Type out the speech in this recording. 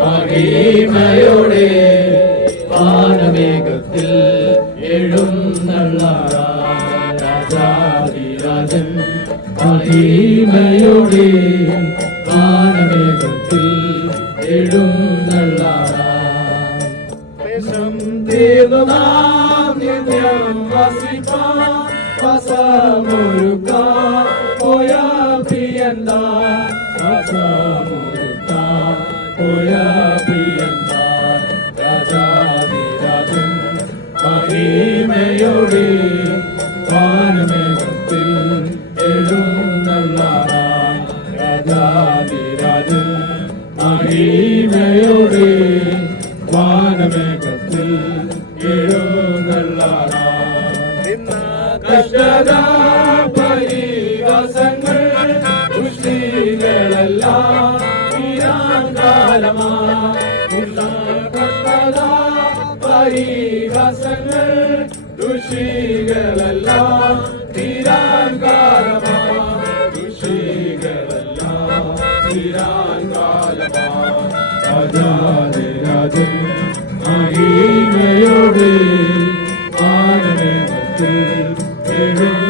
മഹിമയോടെ വാനമേഘത്തിൽ രാജാധിരാജൻ മഹിമയോടെ വാനമേഘത്തിൽ തീർന്നാം നിത്യം വസിപ്പാൻ വസമൊരുക്കാൻ പോയ പ്രിയന്താൻ വസമൊരുക്കാൻ പോയ പ്രിയന്താൻ രാജാധിരാജൻ മഹിമയോടെ വാനമേഘത്തിൽ എഴുന്നള്ളാൻ രാജാധിരാജൻ മഹിമയോടെ വാനമേഘത്തിൽ എഴുന്നള്ളാൻ കഷ്ടത പരിഹാസങ്ങൾ ദുഷ്ടികളെല്ലാം കഷ്ടത പരിഹാസങ്ങൾ ദുഷികളെല്ലാം തീരാൻകാലമാ ദുഷികളെല്ലാം തീരാൻകാലമാ രാജാധിരാജൻ മഹിമയോടെ വാനമേഘത്തിൽ എഴുന്നള്ളാൻ